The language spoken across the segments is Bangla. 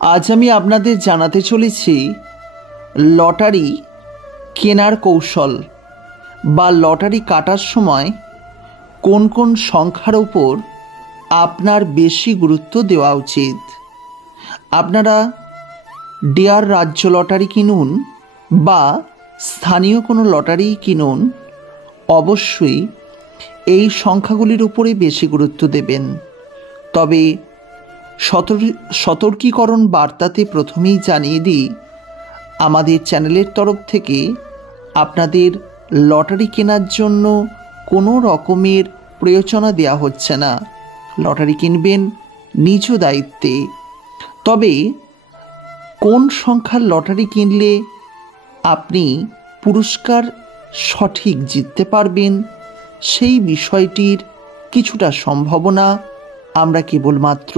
আজ আমি আপনাদের জানাতে চলেছি লটারি কেনার কৌশল বা লটারি কাটার সময় কোন কোন সংখ্যার উপর আপনার বেশি গুরুত্ব দেওয়া উচিত। আপনারা ডিয়ার রাজ্য লটারি কিনুন বা স্থানীয় কোনো লটারি কিনুন, অবশ্যই এই সংখ্যাগুলির উপরে বেশি গুরুত্ব দেবেন। তবে সতর্কীকরণ বার্তাতে প্রথমেই জানিয়ে দিই, আমাদের চ্যানেলের তরফ থেকে আপনাদের লটারি কেনার জন্য কোনো রকমের প্রয়োজনা দেওয়া হচ্ছে না। লটারি কিনবেন নিজ দায়িত্বে। তবে কোন সংখ্যার লটারি কিনলে আপনি পুরস্কার সঠিক জিততে পারবেন, সেই বিষয়টির কিছুটা সম্ভাবনা আমরা কেবলমাত্র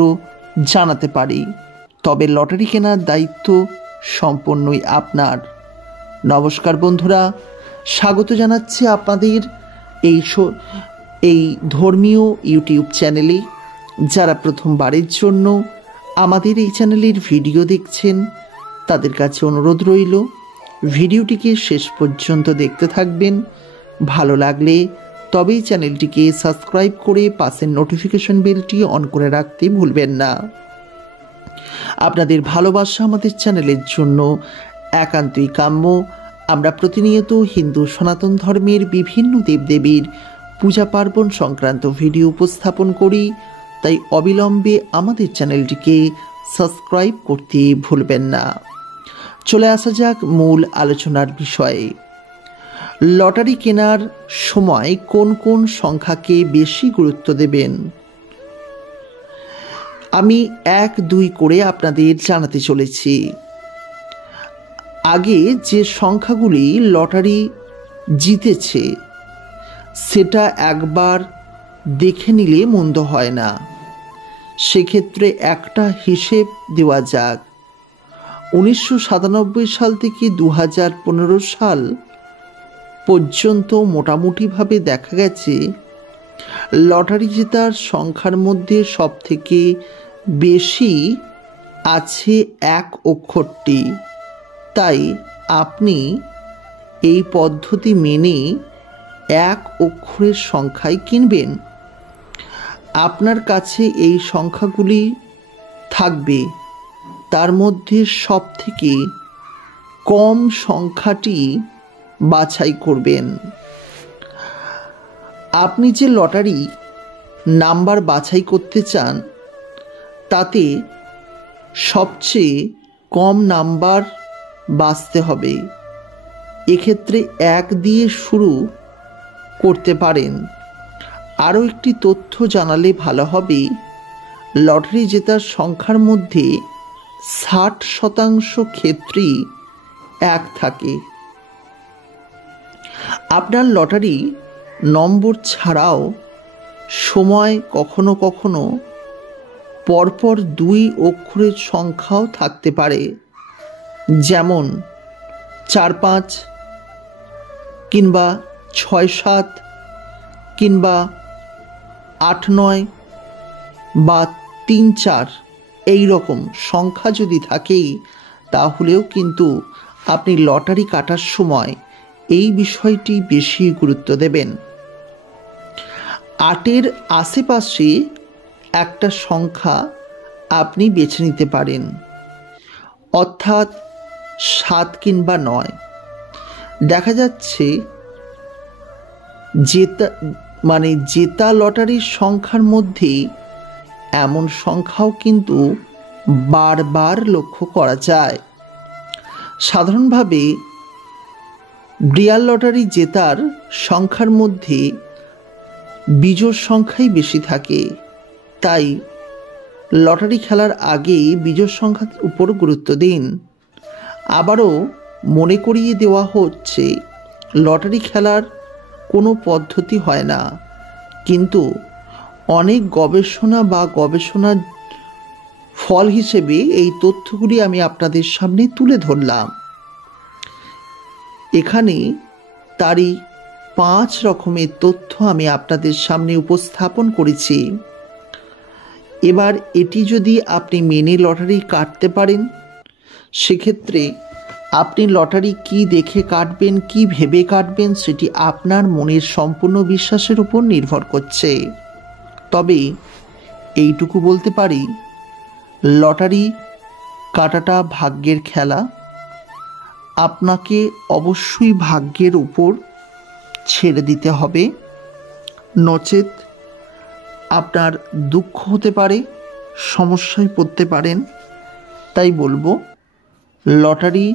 জানাতে পারি। তবে লটারি কেনার দায়িত্ব সম্পূর্ণই আপনার। নমস্কার বন্ধুরা, স্বাগত জানাচ্ছি আপনাদের এই ধর্মীয় ইউটিউব চ্যানেলে। যারা প্রথমবারের জন্য আমাদের এই চ্যানেলের ভিডিও দেখছেন, তাদের কাছে অনুরোধ রইল ভিডিওটিকে শেষ পর্যন্ত দেখতে থাকবেন। ভালো লাগলে তবেই চ্যানেলটিকে সাবস্ক্রাইব করে পাশের নোটিফিকেশন বেলটি অন করে রাখতে ভুলবেন না। আপনাদের ভালোবাসা আমাদের চ্যানেলের জন্য একান্তই কাম্য। আমরা প্রতিনিয়ত হিন্দু সনাতন ধর্মের বিভিন্ন দেবদেবীর পূজা পার্বণ সংক্রান্ত ভিডিও উপস্থাপন করি, তাই অবিলম্বে আমাদের চ্যানেলটিকে সাবস্ক্রাইব করতে ভুলবেন না। চলে আসা যাক মূল আলোচনার বিষয়ে। লটারি কেনার সময় কোন কোন সংখ্যাকে বেশি গুরুত্ব দেবেন, আমি 1-2 করে আপনাদের জানাতে চলেছি। আগে যে সংখ্যাগুলি লটারি জিতেছে সেটা একবার দেখে নিলে মন্দ হয় না। সেক্ষেত্রে একটা হিসেব দেওয়া যাক। 1997 সাল থেকে 2015 সাল পর্যন্ত মোটামুটিভাবে দেখা গেছে লটারি জেতার সংখ্যার মধ্যে সবথেকে বেশি আছে 1 অক্ষরটি। তাই আপনি এই পদ্ধতি মেনে 1 অক্ষরের সংখ্যাই কিনবেন। আপনার কাছে এই সংখ্যাগুলি থাকবে, তার মধ্যে সবথেকে কম সংখ্যাটি বাছাই করবেন। আপনি যে লটারি নাম্বার বাছাই করতে চান তাতে সবচেয়ে কম নাম্বার বাছতে হবে। এক্ষেত্রে 1 দিয়ে শুরু করতে পারেন। আরও একটি তথ্য জানালে ভালো হবে, লটারি জেতার সংখ্যার মধ্যে 60% ক্ষেত্রেই 1 থাকে। আপনার লটারি নম্বর ছাড়াও সময় কখনো কখনো পরপর 2 অক্ষরের সংখ্যাও থাকতে পারে, যেমন 4-5 কিংবা 6-7 কিংবা 8-9 বা 3-4 এই রকম সংখ্যা যদি থাকে, তাহলেও কিন্তু আপনি লটারি কাটার সময় এই বিষয়টি বেশি গুরুত্ব দেবেন। 8-এর আশেপাশে একটা সংখ্যা আপনি বেছে নিতে পারেন, অর্থাৎ 7 কিংবা 9। দেখা যাচ্ছে জেতা লটারির সংখ্যার মধ্যে এমন সংখ্যাও কিন্তু বারবার লক্ষ্য করা যায়। সাধারণভাবে ডিয়ার লটারি জেতার সংখ্যার মধ্যে বিজোড় সংখ্যাই বেশি থাকে। তাই লটারি খেলার আগে বিজোড় সংখ্যার উপর গুরুত্ব দিন। আবারও মনে করিয়ে দেওয়া হচ্ছে, লটারি খেলার কোনো পদ্ধতি হয় না, কিন্তু অনেক গবেষণার ফল হিসেবে এই তথ্যগুলি আমি আপনাদের সামনে তুলে ধরলাম। এখানে তারই 5 রকমের তথ্য আমি আপনাদের সামনে উপস্থাপন করেছি। এবার এটি যদি আপনি মেনে লটারি কাটতে পারেন, সেক্ষেত্রে আপনি লটারি কি দেখে কাটবেন, কি ভেবে কাটবেন, সেটি আপনার মনের সম্পূর্ণ বিশ্বাসের উপর নির্ভর করছে। তবে এইটুকু বলতে পারি, লটারি কাটাটা ভাগ্যের খেলা। আপনাকে অবশ্যই ভাগ্যের উপর ছেড়ে দিতে হবে, নচেত আপনার দুঃখ হতে পারে, সমস্যায় পড়তে পারেন। তাই বলবো, লটারি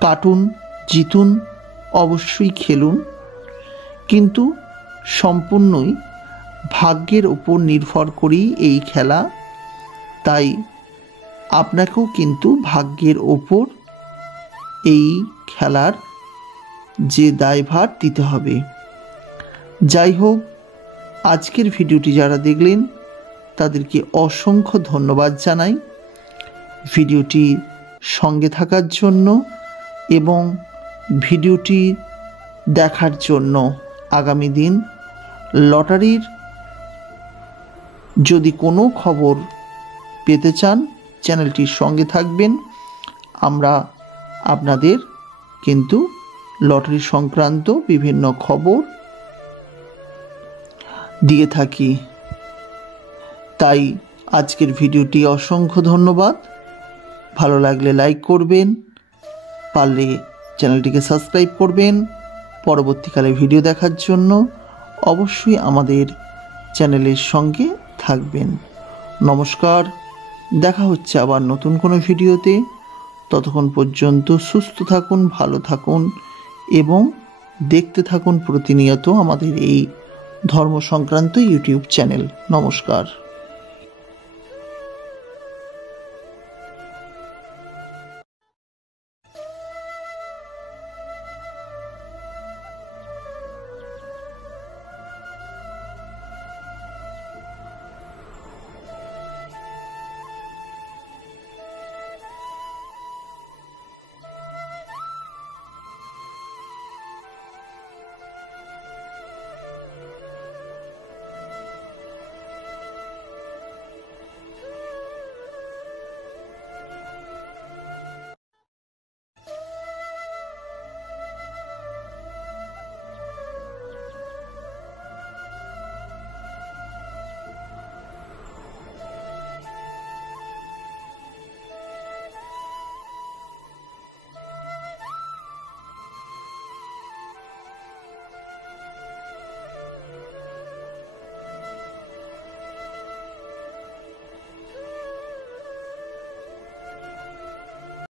কাটুন, জিতুন, অবশ্যই খেলুন, কিন্তু সম্পূর্ণই ভাগ্যের উপর নির্ভর করেই এই খেলা। তাই আপনাকেও কিন্তু ভাগ্যের ওপর এই খেলার যে দায়ভার দিতে হবে। যাই হোক, আজকের ভিডিওটি যারা দেখলেন তাদেরকে অসংখ্য ধন্যবাদ জানাই ভিডিওটি সঙ্গে থাকার জন্য এবং ভিডিওটি দেখার জন্য। আগামী দিন লটারির যদি কোনো খবর পেতে চান, চ্যানেলটির সঙ্গে থাকবেন। আমরা আপনাদের কিন্তু লটারি সংক্রান্ত বিভিন্ন খবর দিয়ে থাকি। তাই আজকের ভিডিওটি অসংখ্য ধন্যবাদ। ভালো লাগলে লাইক করবেন, পারলে চ্যানেলটিকে সাবস্ক্রাইব করবেন। পরবর্তীকালে ভিডিও দেখার জন্য অবশ্যই আমাদের চ্যানেলের সঙ্গে থাকবেন। নমস্কার, দেখা হচ্ছে আবার নতুন কোনো ভিডিওতে। ততক্ষণ পর্যন্ত সুস্থ থাকুন, ভালো থাকুন এবং দেখতে থাকুন প্রতিনিয়ত আমাদের এই ধর্ম সংক্রান্ত ইউটিউব চ্যানেল। নমস্কার।